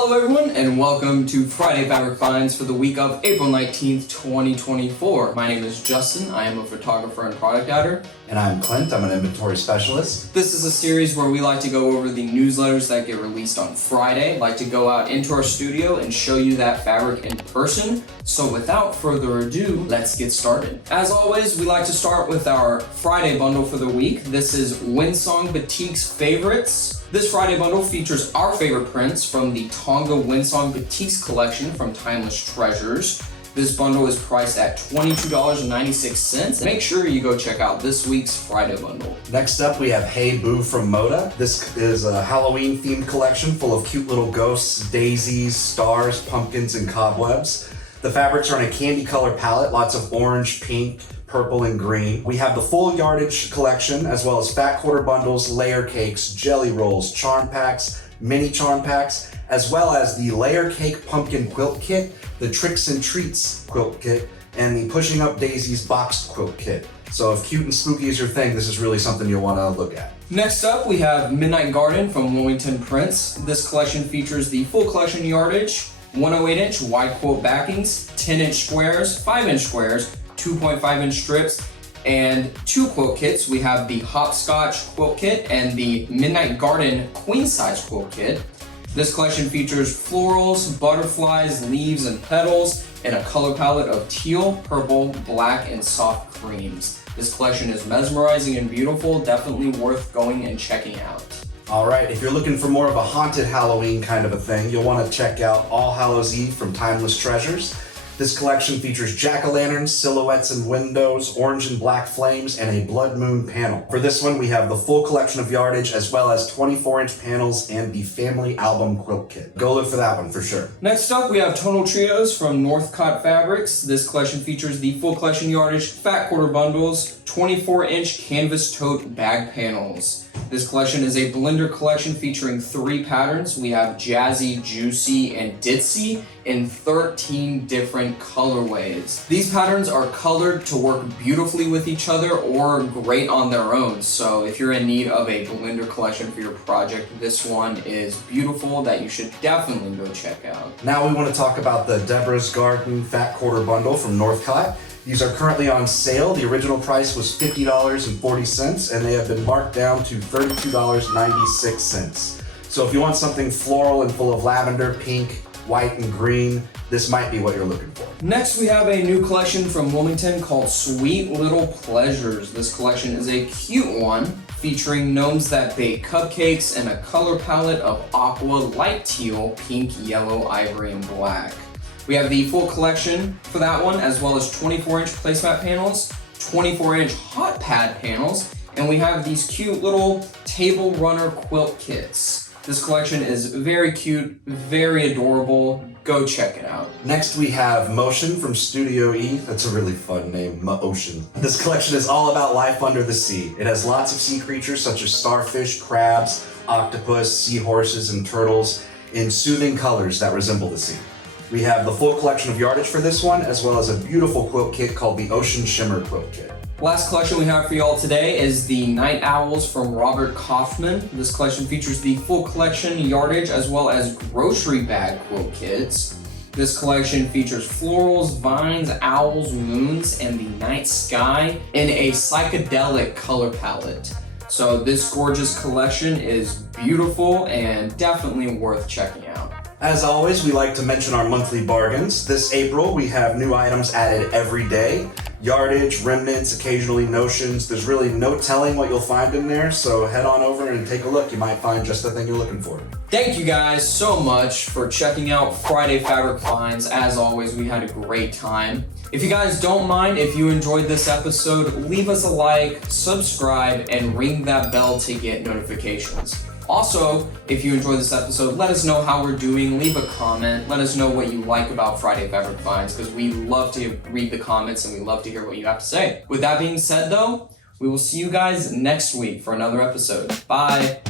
Hello everyone and welcome to Friday Fabric Finds for the week of April 19th, 2024. My name is Justin, I am a photographer and product editor. And I'm Clint, I'm an inventory specialist. This is a series where we like to go over the newsletters that get released on Friday, like to go out into our studio and show you that fabric in person. So without further ado, let's get started. As always, we like to start with our Friday bundle for the week. This is Windsong Batiks Favorites. This Friday bundle features our favorite prints from the Tonga Windsong Batiks collection from Timeless Treasures. This bundle is priced at $22.96. Make sure you go check out this week's Friday bundle. Next up, we have Hey Boo from Moda. This is a Halloween themed collection full of cute little ghosts, daisies, stars, pumpkins, and cobwebs. The fabrics are in a candy color palette, lots of orange, pink, purple, and green. We have the full yardage collection, as well as fat quarter bundles, layer cakes, jelly rolls, charm packs, mini charm packs, as well as the layer cake pumpkin quilt kit, the Tricks and Treats quilt kit, and the Pushing Up Daisies boxed quilt kit. So if cute and spooky is your thing, this is really something you'll want to look at. Next up, we have Midnight Garden from Wilmington Prints. This collection features the full collection yardage, 108-inch wide quilt backings, 10-inch squares, 5-inch squares, 2.5-inch strips, and 2 quilt kits. We have the Hopscotch quilt kit and the Midnight Garden queen size quilt kit. This collection features florals, butterflies, leaves, and petals in a color palette of teal, purple, black, and soft creams. This collection is mesmerizing and beautiful, definitely worth going and checking out. All right, if you're looking for more of a haunted Halloween kind of a thing, you'll want to check out All Hallows Eve from Timeless Treasures. This collection features jack-o'-lanterns, silhouettes and windows, orange and black flames, and a blood moon panel. For this one, we have the full collection of yardage, as well as 24-inch panels and the family album quilt kit. Go look for that one for sure. Next up, we have Tonal Trios from Northcott Fabrics. This collection features the full collection yardage, fat quarter bundles, 24-inch canvas tote bag panels. This collection is a blender collection featuring 3 patterns. We have Jazzy, Juicy, and Ditzy in 13 different colorways. These patterns are colored to work beautifully with each other or great on their own. So if you're in need of a blender collection for your project, this one is beautiful that you should definitely go check out. Now we want to talk about the Deborah's Garden Fat Quarter Bundle from Northcott. These are currently on sale. The original price was $50.40, and they have been marked down to $32.96. So if you want something floral and full of lavender, pink, white, and green, this might be what you're looking for. Next, we have a new collection from Wilmington called Sweet Little Pleasures. This collection is a cute one featuring gnomes that bake cupcakes in a color palette of aqua, light teal, pink, yellow, ivory, and black. We have the full collection for that one, as well as 24-inch placemat panels, 24-inch hot pad panels, and we have these cute little table runner quilt kits. This collection is very cute, very adorable. Go check it out. Next we have Motion from Studio E. That's a really fun name, Motion. This collection is all about life under the sea. It has lots of sea creatures such as starfish, crabs, octopus, seahorses, and turtles in soothing colors that resemble the sea. We have the full collection of yardage for this one, as well as a beautiful quilt kit called the Ocean Shimmer Quilt Kit. Last collection we have for y'all today is the Night Owls from Robert Kaufman. This collection features the full collection yardage as well as grocery bag quilt kits. This collection features florals, vines, owls, moons, and the night sky in a psychedelic color palette. So this gorgeous collection is beautiful and definitely worth checking out. As always, we like to mention our monthly bargains. This April, we have new items added every day. Yardage, remnants, occasionally notions. There's really no telling what you'll find in there, so head on over and take a look. You might find just the thing you're looking for. Thank you guys so much for checking out Friday Fabric Finds. As always, we had a great time. If you guys don't mind, if you enjoyed this episode, leave us a like, subscribe, and ring that bell to get notifications. Also, if you enjoyed this episode, let us know how we're doing, leave a comment, let us know what you like about Friday Fabric Finds, because we love to read the comments and we love to hear what you have to say. With that being said though, we will see you guys next week for another episode. Bye!